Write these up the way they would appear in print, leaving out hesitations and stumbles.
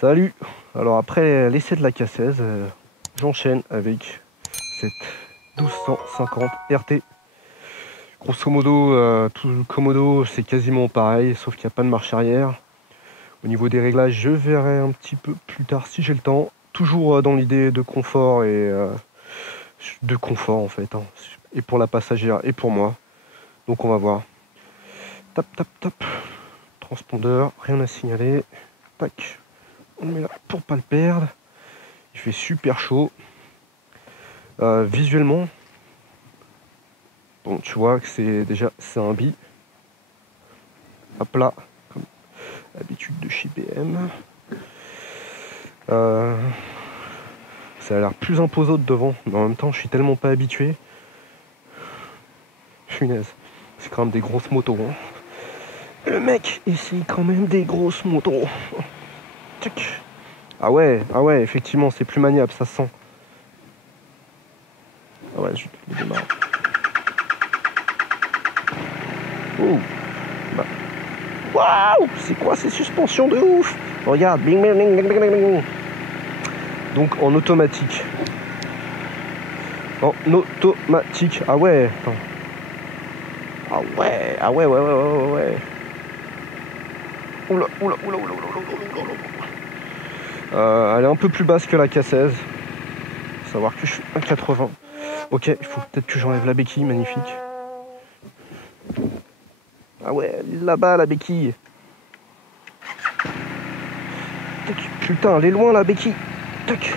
Salut. Alors après l'essai de la K16, j'enchaîne avec cette 1250 RT. Grosso modo, tout le Komodo c'est quasiment pareil, sauf qu'il n'y a pas de marche arrière. Au niveau des réglages, je verrai un petit peu plus tard si j'ai le temps. Toujours dans l'idée de confort et de confort en fait, hein. Et pour la passagère et pour moi. Donc on va voir. Tap tap tap. Transpondeur, rien à signaler. Tac. On le met là pour pas le perdre. Il fait super chaud. Visuellement, bon, tu vois que c'est un bi. Hop là, comme d'habitude de chez BM. Ça a l'air plus imposant de devant, mais en même temps, je suis tellement pas habitué. Punaise, c'est quand même des grosses motos, hein. Le mec essaye quand même des grosses motos. Tchac. Ah ouais, effectivement, c'est plus maniable, ça sent. Ah ouais, je le démarre. Oh. Bah. Waouh, c'est quoi ces suspensions de ouf? Regarde, bing, bing, bing, bing, bing, bing. Donc en automatique. En automatique. Ah ouais, attends. Ah ouais. Oula. Elle est un peu plus basse que la K16. Faut savoir que je suis 1,80. Ok, il faut peut-être que j'enlève la béquille, magnifique. Ah ouais, là-bas la béquille. Tac, putain, elle est loin la béquille. Tac.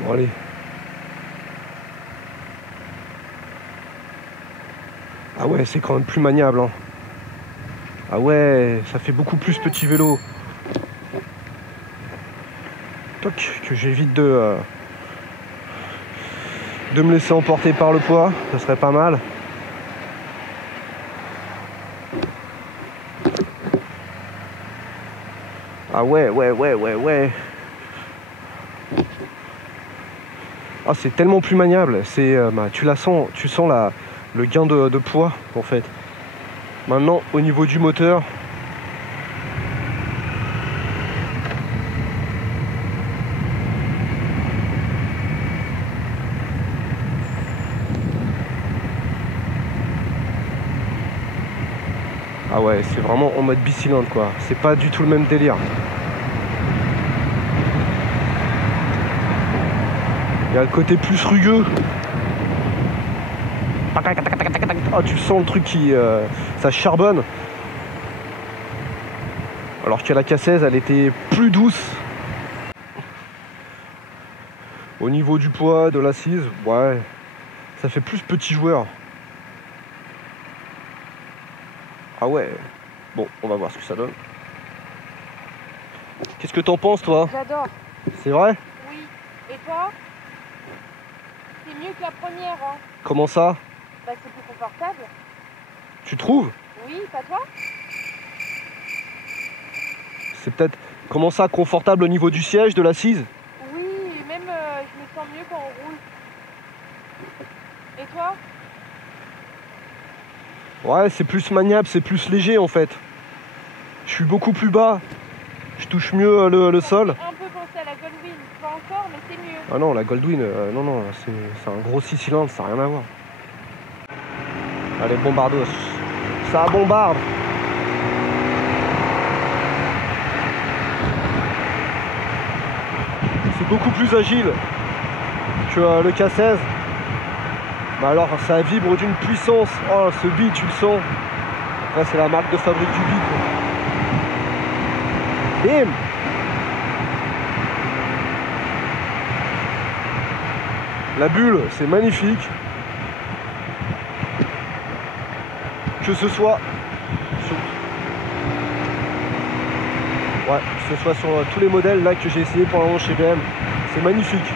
Bon allez. Ah ouais, c'est quand même plus maniable, hein. Ah ouais, ça fait beaucoup plus petit vélo. Toc, que j'évite de me laisser emporter par le poids, ça serait pas mal. Ah ouais. Ah, c'est tellement plus maniable. C'est, tu sens le gain de poids en fait. Maintenant, au niveau du moteur, ah ouais, c'est vraiment en mode bicylindre quoi. C'est pas du tout le même délire. Il y a le côté plus rugueux. Ah, tu sens le truc qui ça charbonne. Alors que la K16 elle était plus douce. Au niveau du poids, de l'assise, ouais, ça fait plus petit joueur. Ah ouais. Bon, on va voir ce que ça donne. Qu'est-ce que t'en penses toi? J'adore. C'est vrai? Oui. Et toi? C'est mieux que la première, hein. Comment ça? Bah c'est plus confortable. Tu trouves? Oui, pas toi? C'est peut-être... Comment ça, confortable au niveau du siège, de l'assise? Oui, même je me sens mieux quand on roule. Et toi? Ouais, c'est plus maniable, c'est plus léger en fait. Je suis beaucoup plus bas. Je touche mieux le sol. Un peu pensé à la Goldwing. Pas encore, mais c'est mieux. Ah non, la Goldwing, non, c'est un gros 6 cylindres, ça n'a rien à voir. Allez, bombardos. Ça bombarde. C'est beaucoup plus agile que le K16. Mais alors, ça vibre d'une puissance. Oh, ce bi, tu le sens. Après, c'est la marque de fabrique du bi. Bim. La bulle, c'est magnifique. Que ce soit sur tous les modèles là que j'ai essayé pour l'instant chez BM, c'est magnifique.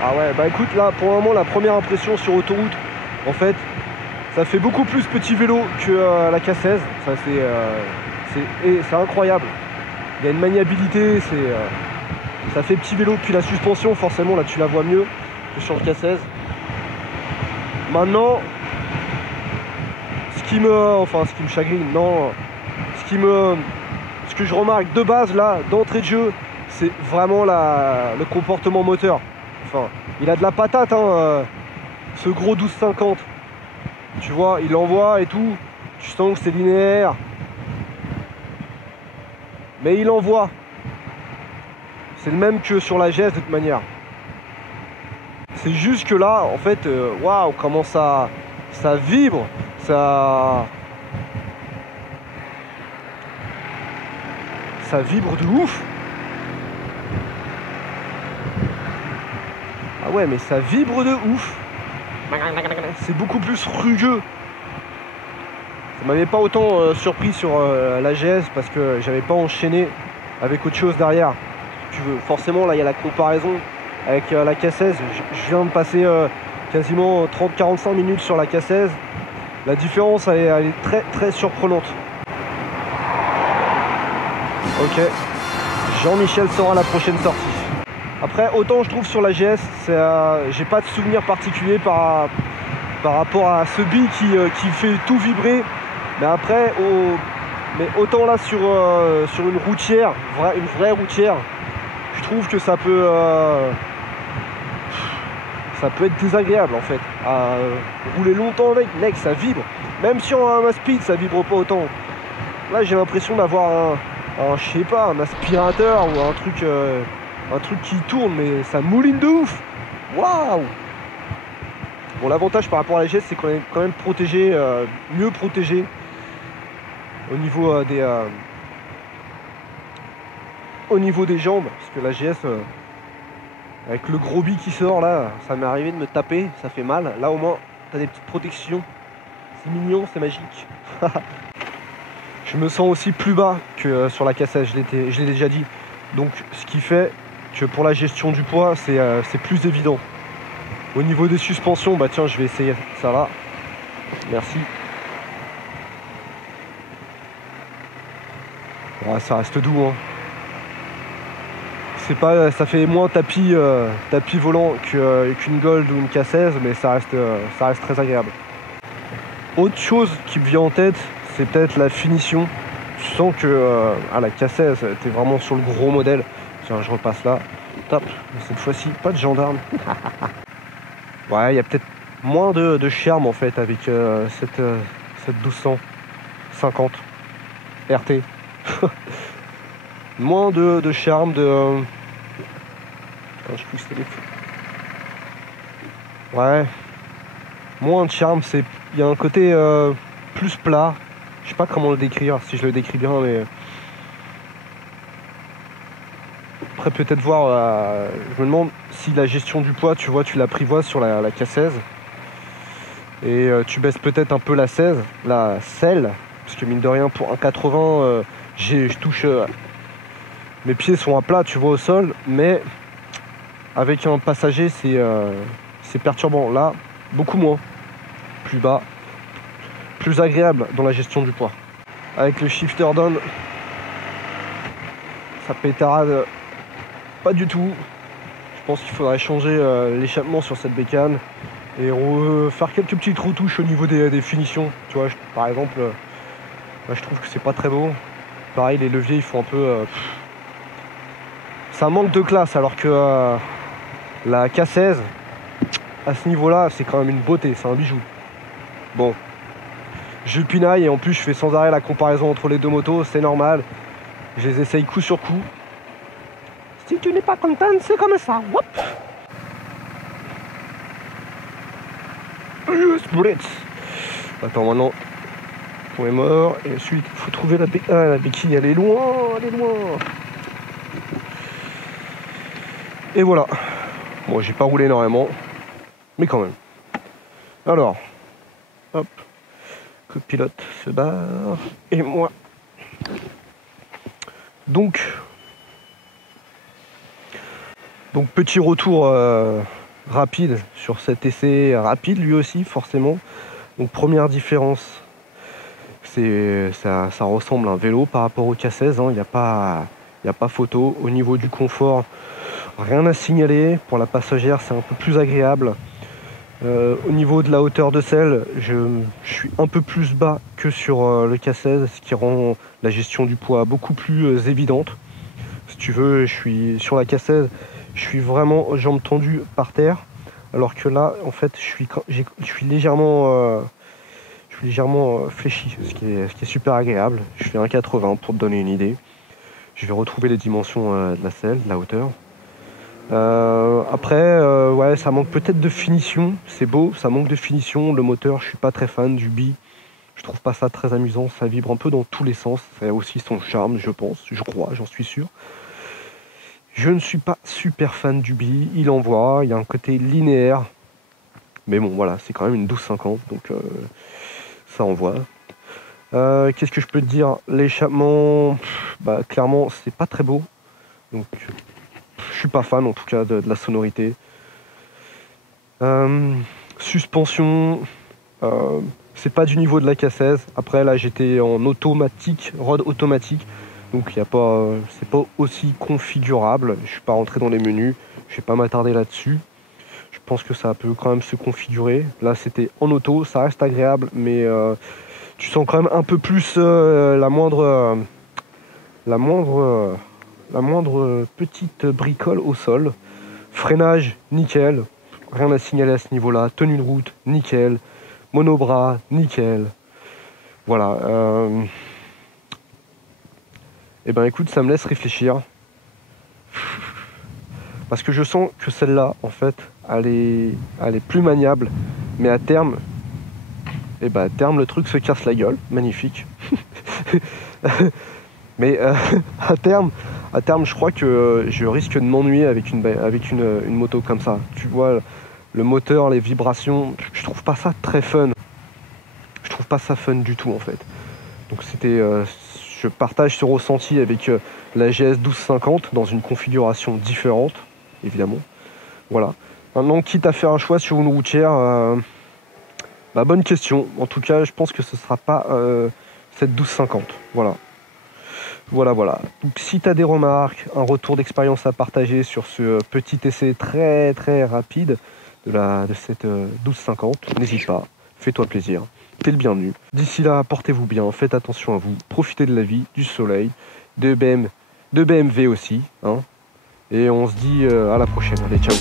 Ah ouais, bah écoute, là pour le moment la première impression sur autoroute, en fait, ça fait beaucoup plus petit vélo que la K16. Ça c'est incroyable. Il y a une maniabilité, Ça fait petit vélo. Puis la suspension, forcément, là tu la vois mieux que sur le K16. Maintenant, ce qui me chagrine, non, ce que je remarque de base là, d'entrée de jeu, c'est vraiment le comportement moteur. Enfin, il a de la patate, hein, ce gros 1250. Tu vois, il envoie et tout. Tu sens que c'est linéaire. Mais il envoie. C'est le même que sur la GS de toute manière. C'est juste que là, en fait, waouh, comment ça vibre, ça vibre de ouf. Ah ouais, mais ça vibre de ouf. C'est beaucoup plus rugueux. Ça m'avait pas autant surpris sur la GS parce que j'avais pas enchaîné avec autre chose derrière. Tu veux, forcément, là, il y a la comparaison avec la K16. Je viens de passer quasiment 30-45 minutes sur la K16. La différence, elle est très très surprenante. Ok, Jean-Michel sera la prochaine sortie. Après, autant je trouve sur la GS, j'ai pas de souvenir particulier par rapport à ce bi qui fait tout vibrer. Mais après, autant là sur une routière, une vraie routière, je trouve que ça peut être désagréable en fait. À rouler longtemps avec, mec, ça vibre. Même si on a un speed, ça vibre pas autant. Là, j'ai l'impression d'avoir je sais pas, un aspirateur ou un truc qui tourne, mais ça mouline de ouf. Waouh! Bon, l'avantage par rapport à la GS, c'est qu'on est quand même protégé, mieux protégé au niveau des jambes, parce que la GS, avec le gros bi qui sort là, ça m'est arrivé de me taper, ça fait mal. Là au moins, t'as des petites protections. C'est mignon, c'est magique. Je me sens aussi plus bas que sur la K16, je l'ai déjà dit. Donc ce qui fait que pour la gestion du poids, c'est plus évident. Au niveau des suspensions, bah tiens, je vais essayer. Ça va. Merci. Ouais, ça reste doux, hein. C'est pas, ça fait moins tapis volant qu'une Gold ou une K16, mais ça reste très agréable. Autre chose qui me vient en tête, c'est peut-être la finition. Tu sens que à la K16, t'es vraiment sur le gros modèle. Tiens, je repasse là. Top. Cette fois-ci, pas de gendarme. Ouais, il y a peut-être moins de charme en fait avec cette 1250 RT. Moins de charme, de... Attends, je pousse le téléphone. Ouais. Moins de charme, il y a un côté plus plat. Je sais pas comment le décrire, si je le décris bien, mais... Après, peut-être voir... je me demande si la gestion du poids, tu vois, tu l'apprivoises sur la K16. Et tu baisses peut-être un peu la 16, la selle. Parce que mine de rien, pour 1,80, je touche... mes pieds sont à plat, tu vois, au sol. Mais avec un passager, c'est perturbant. Là, beaucoup moins. Plus bas. Plus agréable dans la gestion du poids. Avec le shifter down, ça pétarade pas du tout. Je pense qu'il faudrait changer l'échappement sur cette bécane et faire quelques petites retouches au niveau des finitions. Tu vois, par exemple, là, je trouve que c'est pas très beau. Pareil, les leviers, ils font un peu... ça manque de classe, alors que la K16, à ce niveau-là, c'est quand même une beauté, c'est un bijou. Bon. Je pinaille et en plus je fais sans arrêt la comparaison entre les deux motos, c'est normal. Je les essaye coup sur coup. Si tu n'es pas content, c'est comme ça. Whoop. Attends, maintenant, on est mort. Et ensuite, il faut trouver la béquille. Ah, la béquille, elle est loin, elle est loin. Et voilà. Bon, j'ai pas roulé énormément, mais quand même. Alors, hop. Pilote se barre et moi. Donc petit retour rapide sur cet essai rapide lui aussi forcément. Donc première différence, c'est ça ressemble à un vélo par rapport au K16, hein. Il n'y a pas photo. Au niveau du confort, Rien à signaler. Pour la passagère, c'est un peu plus agréable. Au niveau de la hauteur de selle, je suis un peu plus bas que sur le K16, ce qui rend la gestion du poids beaucoup plus évidente. Si tu veux, je suis sur la K16, je suis vraiment jambes tendues par terre, alors que là, en fait, je suis légèrement fléchi, ce qui est super agréable. Je fais 1,80 pour te donner une idée. Je vais retrouver les dimensions de la selle, de la hauteur. Après, ouais, ça manque peut-être de finition. C'est beau, ça manque de finition. Le moteur, je suis pas très fan du bi. Je trouve pas ça très amusant. Ça vibre un peu dans tous les sens. Ça a aussi son charme, je pense, je crois, j'en suis sûr. Je ne suis pas super fan du bi. Il envoie, il y a un côté linéaire. Mais bon, voilà, c'est quand même une 1250, donc ça envoie. Qu'est-ce que je peux te dire? L'échappement, bah, clairement, c'est pas très beau. Donc, je suis pas fan en tout cas de la sonorité. Suspension, c'est pas du niveau de la K16. Après là j'étais en automatique, rod automatique, donc c'est pas aussi configurable. Je suis pas rentré dans les menus, je vais pas m'attarder là-dessus. Je pense que ça peut quand même se configurer. Là c'était en auto, ça reste agréable, mais tu sens quand même un peu plus la moindre petite bricole au sol. Freinage, nickel. Rien à signaler à ce niveau-là. Tenue de route, nickel. Monobras, nickel. Voilà. Et ben écoute, ça me laisse réfléchir. Parce que je sens que celle-là, en fait, elle est plus maniable. Mais à terme, et ben à terme, le truc se casse la gueule. Magnifique. Mais à terme, je crois que je risque de m'ennuyer avec une moto comme ça. Tu vois, le moteur, les vibrations, je trouve pas ça très fun. Je trouve pas ça fun du tout en fait. Donc je partage ce ressenti avec la GS 1250 dans une configuration différente, évidemment. Voilà. Maintenant, quitte à faire un choix sur une routière, bah, bonne question. En tout cas, je pense que ce sera pas cette 1250. Voilà. Voilà. Donc si tu as des remarques, un retour d'expérience à partager sur ce petit essai très très rapide de cette 1250, n'hésite pas, fais-toi plaisir, t'es le bienvenu. D'ici là, portez-vous bien, faites attention à vous, profitez de la vie, du soleil, de BMW aussi, hein. Et on se dit à la prochaine. Allez, ciao.